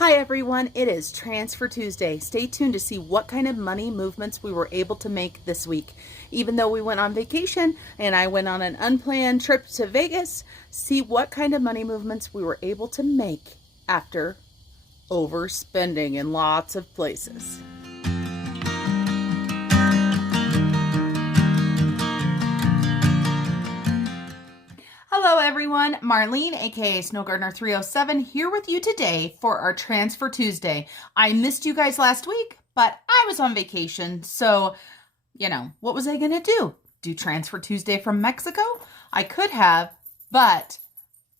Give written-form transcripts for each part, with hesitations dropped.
Hi everyone, it is Transfer Tuesday. Stay tuned to see what kind of money movements we were able to make this week. Even though we went on vacation and I went on an unplanned trip to Vegas, see what kind of money movements we were able to make after overspending in lots of places. Hello everyone, Marlene aka Snow Gardener 307 here with you today for our Transfer Tuesday. I missed you guys last week, but I was on vacation, so what was I gonna do? Do Transfer Tuesday from Mexico? I could have, but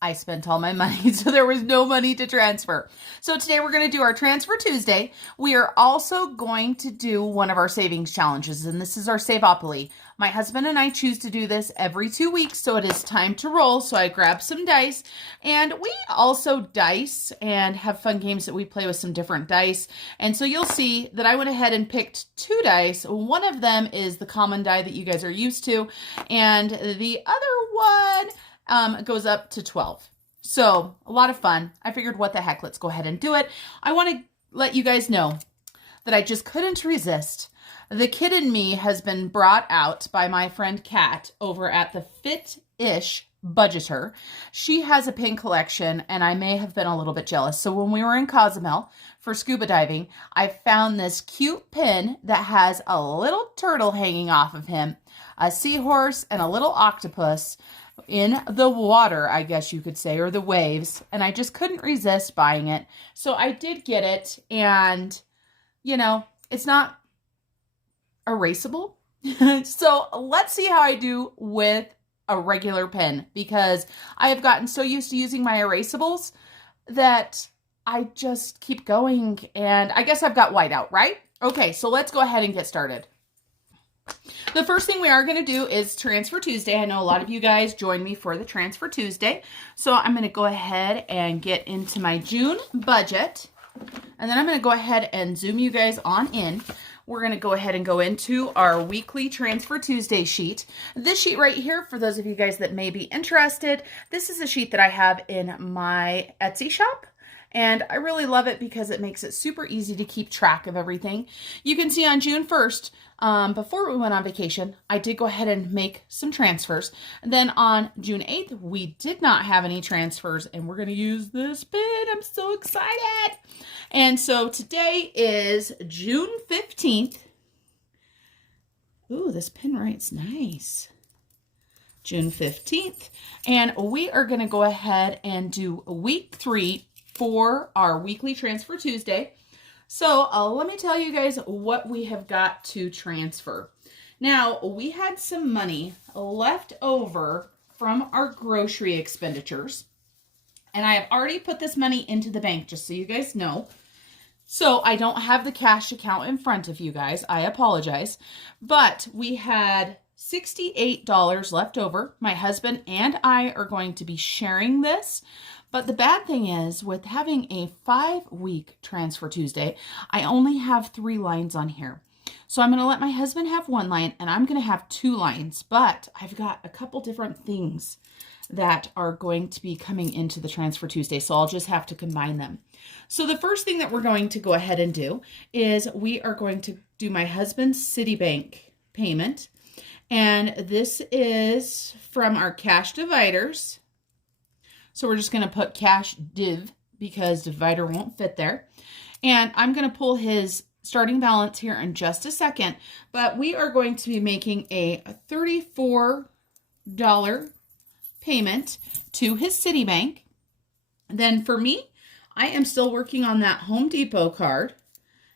I spent all my money, so there was no money to transfer. So today we're going to do our Transfer Tuesday. We are also going to do one of our savings challenges, and this is our Saveopoly. My husband and I choose to do this every 2 weeks, so it is time to roll. So I grabbed some dice, and we also dice and have fun games that we play with some different dice. And so you'll see that I went ahead and picked 2 dice. One of them is the common die that you guys are used to, and the other one goes up to 12. So a lot of fun. I figured, what the heck, let's go ahead and do it. I want to let you guys know that I just couldn't resist. The kid in me has been brought out by my friend Kat over at the Fit-ish Budgeter. She has a pin collection, and I may have been a little bit jealous. So when we were in Cozumel for scuba diving, I found this cute pin that has a little turtle hanging off of him, a seahorse, and a little octopus in the water, I guess you could say, or the waves, and I just couldn't resist buying it. So I did get it, and it's not erasable. So let's see how I do with a regular pen, because I have gotten so used to using my erasables that I just keep going, and I guess I've got whiteout, right? Okay, so let's go ahead and get started. The first thing we are going to do is Transfer Tuesday. I know a lot of you guys joined me for the Transfer Tuesday. So I'm going to go ahead and get into my June budget. And then I'm going to go ahead and zoom you guys on in. We're going to go ahead and go into our weekly Transfer Tuesday sheet. This sheet right here, for those of you guys that may be interested, this is a sheet that I have in my Etsy shop. And I really love it because it makes it super easy to keep track of everything. You can see on June 1st, before we went on vacation, I did go ahead and make some transfers. And then on June 8th, we did not have any transfers, and we're going to use this pin. I'm so excited. And so today is June 15th. Ooh, this pin writes nice. June 15th. And we are going to go ahead and do week 3 for our weekly Transfer Tuesday. So let me tell you guys what we have got to transfer. Now, we had some money left over from our grocery expenditures, and I have already put this money into the bank, just so you guys know. So I don't have the cash account in front of you guys. I apologize. But we had $68 left over. My husband and I are going to be sharing this. But the bad thing is, with having a 5-week Transfer Tuesday, I only have 3 lines on here. So I'm going to let my husband have 1 line, and I'm going to have 2 lines. But I've got a couple different things that are going to be coming into the Transfer Tuesday, so I'll just have to combine them. So the first thing that we're going to go ahead and do is we are going to do my husband's Citibank payment. And this is from our cash dividers. So we're just going to put cash div because divider won't fit there. And I'm going to pull his starting balance here in just a second. But we are going to be making a $34 payment to his Citibank. Then for me, I am still working on that Home Depot card.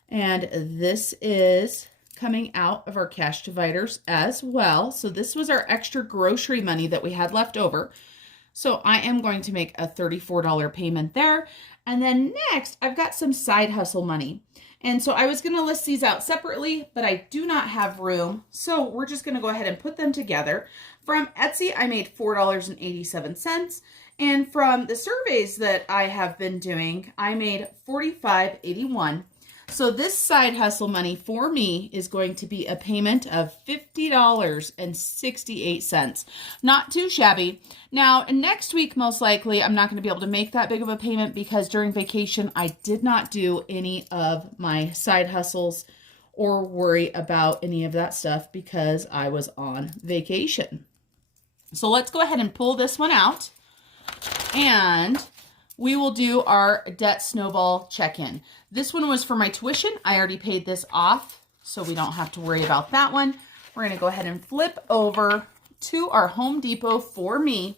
And this is coming out of our cash dividers as well. So this was our extra grocery money that we had left over. So I am going to make a $34 payment there. And then next, I've got some side hustle money. And so I was going to list these out separately, but I do not have room. So we're just going to go ahead and put them together. From Etsy, I made $4.87. And from the surveys that I have been doing, I made $45.81. So this side hustle money for me is going to be a payment of $50.68. Not too shabby. Now, next week, most likely, I'm not going to be able to make that big of a payment because during vacation, I did not do any of my side hustles or worry about any of that stuff because I was on vacation. So let's go ahead and pull this one out, and we will do our debt snowball check-in. This one was for my tuition. I already paid this off, so we don't have to worry about that one. We're going to go ahead and flip over to our Home Depot for me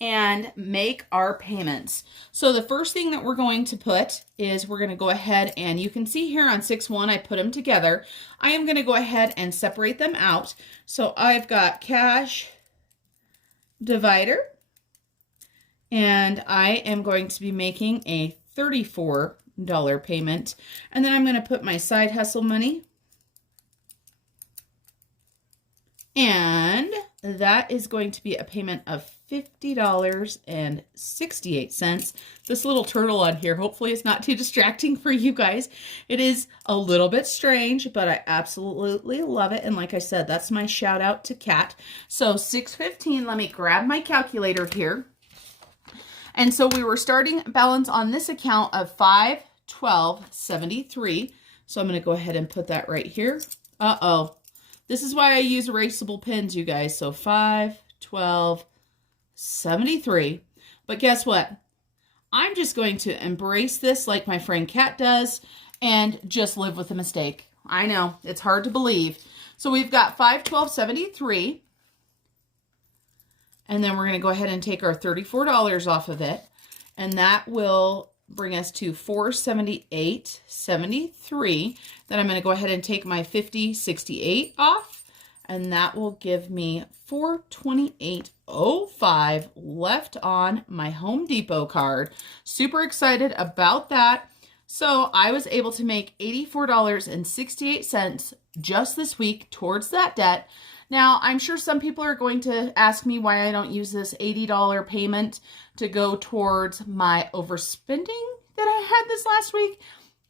and make our payments. So the first thing that we're going to put is we're going to go ahead, and you can see here on 6/1, I put them together. I am going to go ahead and separate them out. So I've got cash divider, and I am going to be making a $34 payment. And then I'm going to put my side hustle money, and that is going to be a payment of $50.68. This little turtle on here, hopefully it's not too distracting for you guys. It is a little bit strange, but I absolutely love it. And like I said, that's my shout out to Kat. So 6:15, let me grab my calculator here. And so we were starting balance on this account of $512.73. So I'm going to go ahead and put that right here. Uh-oh. This is why I use erasable pens, you guys. So $512.73. But guess what? I'm just going to embrace this like my friend Kat does and just live with the mistake. I know, it's hard to believe. So we've got $512.73. And then we're going to go ahead and take our $34 off of it. And that will bring us to $478.73. Then I'm going to go ahead and take my $50.68 off. And that will give me $428.05 left on my Home Depot card. Super excited about that. So I was able to make $84.68 just this week towards that debt. Now, I'm sure some people are going to ask me why I don't use this $80 payment to go towards my overspending that I had this last week.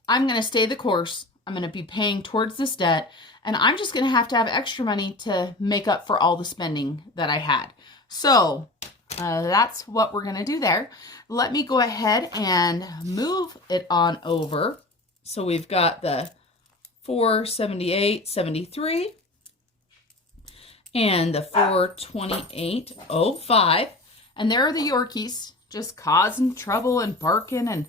I'm going to stay the course. I'm going to be paying towards this debt, and I'm just going to have extra money to make up for all the spending that I had. So that's what we're going to do there. Let me go ahead and move it on over. So we've got the $478.73. and the $428.05. And there are the Yorkies just causing trouble and barking and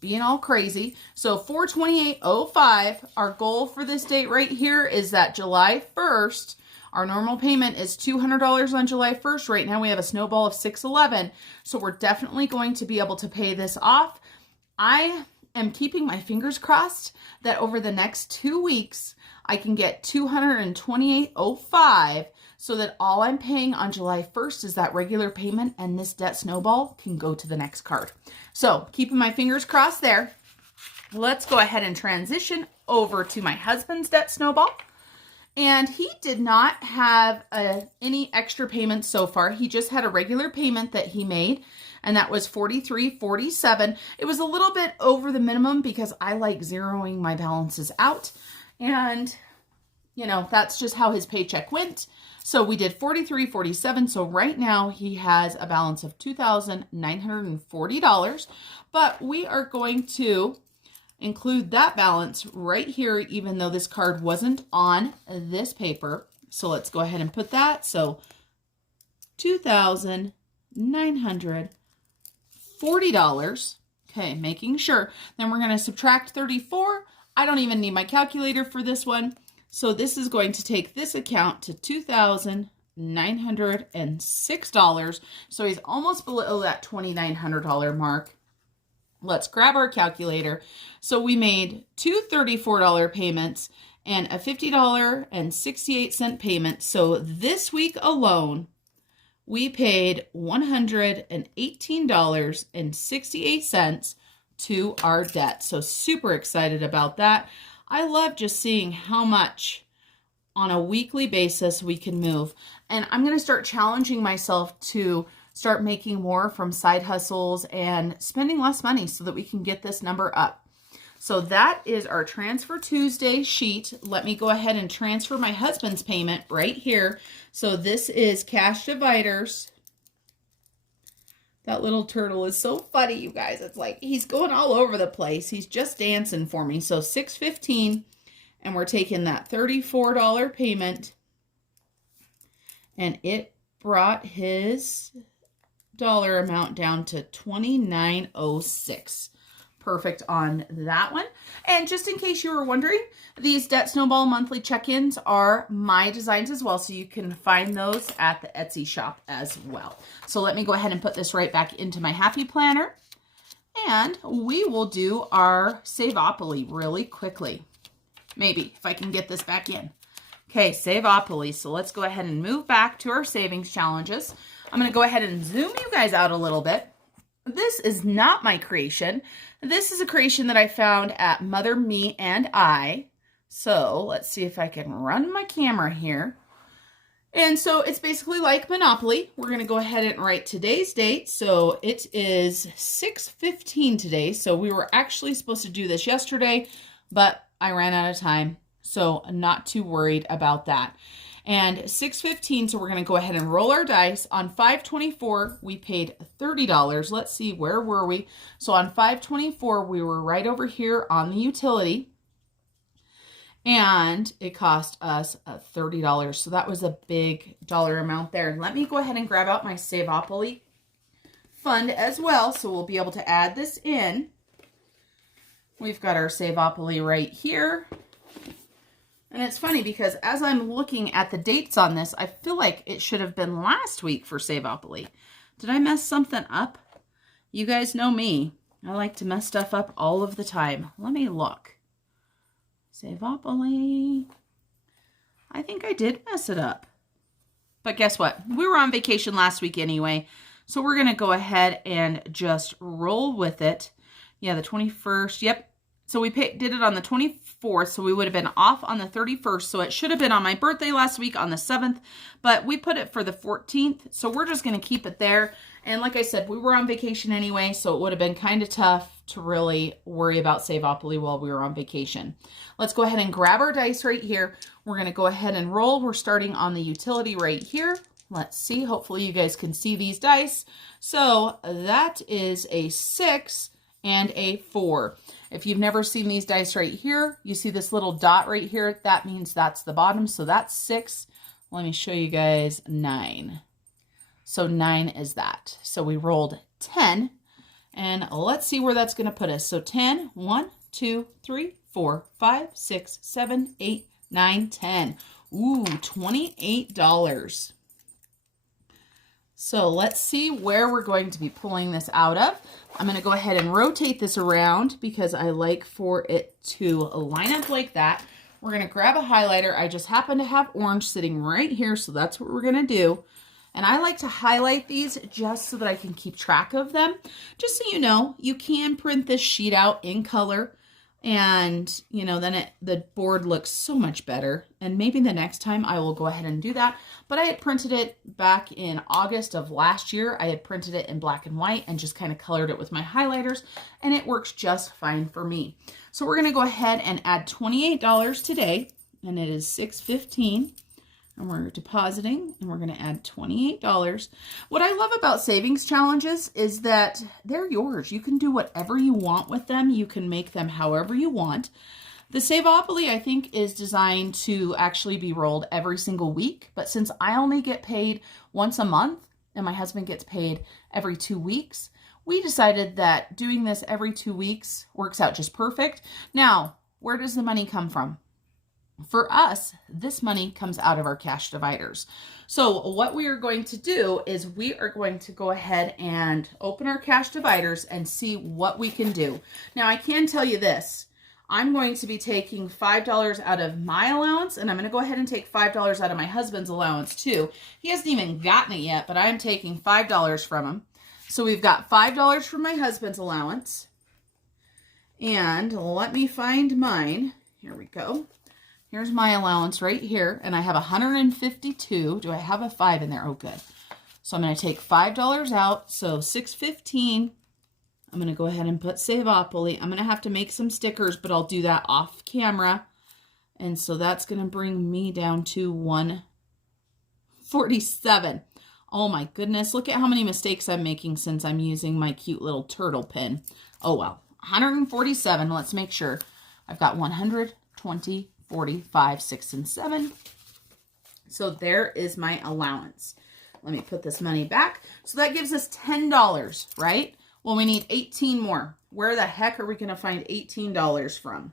being all crazy. So $428.05, our goal for this date right here is that July 1st, our normal payment is $200 on July 1st. Right now we have a snowball of $611. So we're definitely going to be able to pay this off. I am keeping my fingers crossed that over the next 2 weeks, I can get $228.05 so that all I'm paying on July 1st is that regular payment, and this debt snowball can go to the next card. So keeping my fingers crossed there. Let's go ahead and transition over to my husband's debt snowball. And he did not have any extra payments so far. He just had a regular payment that he made, and that was $43.47. It was a little bit over the minimum because I like zeroing my balances out. And, you know, that's just how his paycheck went. So we did $43.47. So right now he has a balance of $2,940. But we are going to include that balance right here, even though this card wasn't on this paper. So let's go ahead and put that. So $2,940. Okay, making sure. Then we're going to subtract 34. I don't even need my calculator for this one. So this is going to take this account to $2,906. So he's almost below that $2,900 mark. Let's grab our calculator. So we made two $34 payments and a $50.68 payment. So this week alone, we paid $118.68 to our debt. So super excited about that. I love just seeing how much on a weekly basis we can move. And I'm going to start challenging myself to start making more from side hustles and spending less money so that we can get this number up. So that is our Transfer Tuesday sheet. Let me go ahead and transfer my husband's payment right here. So this is cash dividers. That little turtle is so funny, you guys. It's like he's going all over the place. He's just dancing for me. So $6.15, and we're taking that $34 payment, and it brought his dollar amount down to $29.06. Perfect on that one. And just in case you were wondering, these Debt Snowball monthly check-ins are my designs as well, so you can find those at the Etsy shop as well. So let me go ahead and put this right back into my Happy Planner, and we will do our Saveopoly really quickly. Maybe, if I can get this back in. Okay, Saveopoly. So let's go ahead and move back to our savings challenges. I'm going to go ahead and zoom you guys out a little bit. This is not my creation. This is a creation that I found at Marlene and I. So let's see if I can run my camera here. And so it's basically like Monopoly. We're going to go ahead and write today's date. So it is 6/15 today. So we were actually supposed to do this yesterday, but I ran out of time. So I'm not too worried about that. And 6/15, so we're going to go ahead and roll our dice. On 5/24, we paid $30. Let's see, where were we? So on 5/24, we were right over here on the utility. And it cost us $30. So that was a big dollar amount there. And let me go ahead and grab out my Saveopoly fund as well. So we'll be able to add this in. We've got our Saveopoly right here. And it's funny because as I'm looking at the dates on this, I feel like it should have been last week for Saveopoly. Did I mess something up? You guys know me. I like to mess stuff up all of the time. Let me look. Saveopoly. I think I did mess it up. But guess what? We were on vacation last week anyway. So we're going to go ahead and just roll with it. Yeah, the 21st. Yep. So we did it on the 24th, so we would have been off on the 31st. So it should have been on my birthday last week on the 7th, but we put it for the 14th. So we're just going to keep it there. And like I said, we were on vacation anyway, so it would have been kind of tough to really worry about Saveopoly while we were on vacation. Let's go ahead and grab our dice right here. We're going to go ahead and roll. We're starting on the utility right here. Let's see. Hopefully you guys can see these dice. So that is a 6 and a 4. If you've never seen these dice right here, you see this little dot right here. That means that's the bottom. So that's 6. Let me show you guys 9. So 9 is that. So we rolled 10. And let's see where that's going to put us. So 10, 1, 2, 3, 4, 5, 6, 7, 8, 9, 10. Ooh, $28. So let's see where we're going to be pulling this out of. I'm going to go ahead and rotate this around because I like for it to line up like that. We're going to grab a highlighter. I just happen to have orange sitting right here, so that's what we're going to do. And I like to highlight these just so that I can keep track of them. Just so you know, you can print this sheet out in color. And, you know, then the board looks so much better. And maybe the next time I will go ahead and do that. But I had printed it back in August of last year. I had printed it in black and white and just kind of colored it with my highlighters. And it works just fine for me. So we're going to go ahead and add $28 today. And it is $6.15. And we're depositing, and we're going to add $28. What I love about savings challenges is that they're yours. You can do whatever you want with them. You can make them however you want. The Saveopoly, I think, is designed to actually be rolled every single week. But since I only get paid once a month, and my husband gets paid every 2 weeks, we decided that doing this every 2 weeks works out just perfect. Now, where does the money come from? For us, this money comes out of our cash dividers. So what we are going to do is we are going to go ahead and open our cash dividers and see what we can do. Now, I can tell you this. I'm going to be taking $5 out of my allowance, and I'm going to go ahead and take $5 out of my husband's allowance too. He hasn't even gotten it yet, but I'm taking $5 from him. So we've got $5 from my husband's allowance. And let me find mine. Here we go. Here's my allowance right here, and I have 152. Do I have a 5 in there? Oh, good. So I'm going to take $5 out, so $6.15. I'm going to go ahead and put Savopoly. I'm going to have to make some stickers, but I'll do that off camera. And so that's going to bring me down to 147. Oh my goodness, look at how many mistakes I'm making since I'm using my cute little turtle pin. Oh well, 147. Let's make sure. I've got 100, 20, 40, 5, 6, and 7. So there is my allowance. Let me put this money back. So that gives us $10, right? Well, we need 18 more. Where the heck are we going to find $18 from?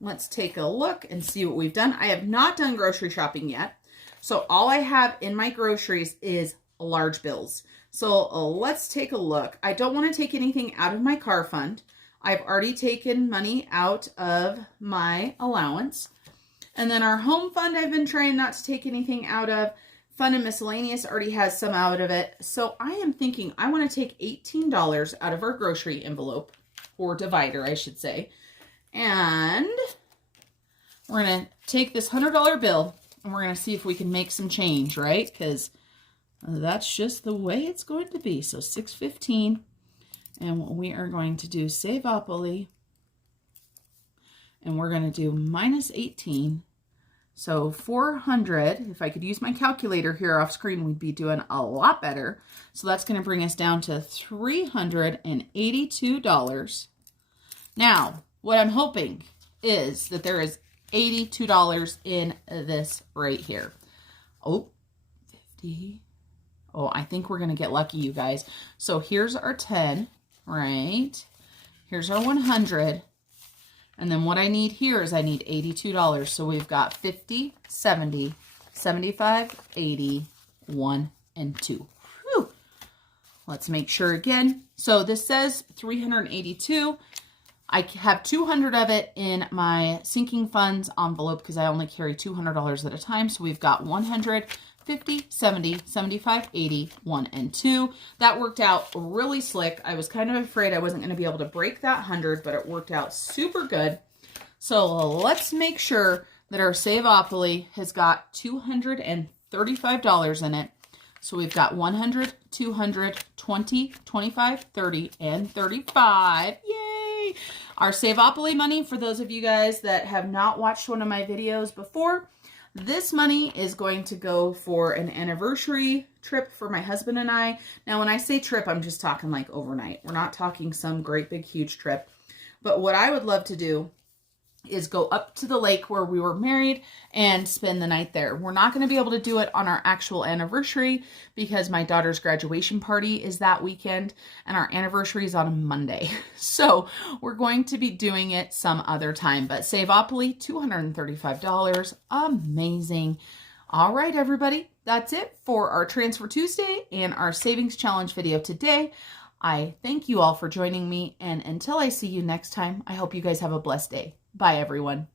Let's take a look and see what we've done. I have not done grocery shopping yet. So all I have in my groceries is large bills. So let's take a look. I don't want to take anything out of my car fund. I've already taken money out of my allowance. And then our home fund, I've been trying not to take anything out of. Fun and miscellaneous already has some out of it. So I am thinking I want to take $18 out of our grocery envelope, or divider, I should say. And we're going to take this $100 bill and we're going to see if we can make some change, right? Because that's just the way it's going to be. So $6.15. And we are going to do Savopoly. And we're going to do minus 18. So 400, if I could use my calculator here off screen, we'd be doing a lot better. So that's going to bring us down to $382. Now, what I'm hoping is that there is $82 in this right here. Oh, 50. Oh, I think we're going to get lucky, you guys. So here's our 10, right? Here's our 100. And then what I need here is I need $82. So we've got 50, 70, 75, 80, 1, and 2. Whew. Let's make sure again. So this says 382. I have 200 of it in my sinking funds envelope because I only carry $200 at a time. So we've got 100, 50, 70, 75, 80, 1, and 2. That worked out really slick. I was kind of afraid I wasn't going to be able to break that 100, but it worked out super good. So let's make sure that our Savopoly has got $235 in it. So we've got 100, 200, 20, 25, 30, and 35. Yay! Our Savopoly money, for those of you guys that have not watched one of my videos before, this money is going to go for an anniversary trip for my husband and I. Now, when I say trip, I'm just talking like overnight. We're not talking some great big huge trip. But what I would love to do is go up to the lake where we were married and spend the night there. We're not going to be able to do it on our actual anniversary because my daughter's graduation party is that weekend and our anniversary is on a Monday. So we're going to be doing it some other time. But Savopoly, $235. Amazing. All right, everybody. That's it for our Transfer Tuesday and our Savings Challenge video today. I thank you all for joining me. And until I see you next time, I hope you guys have a blessed day. Bye, everyone.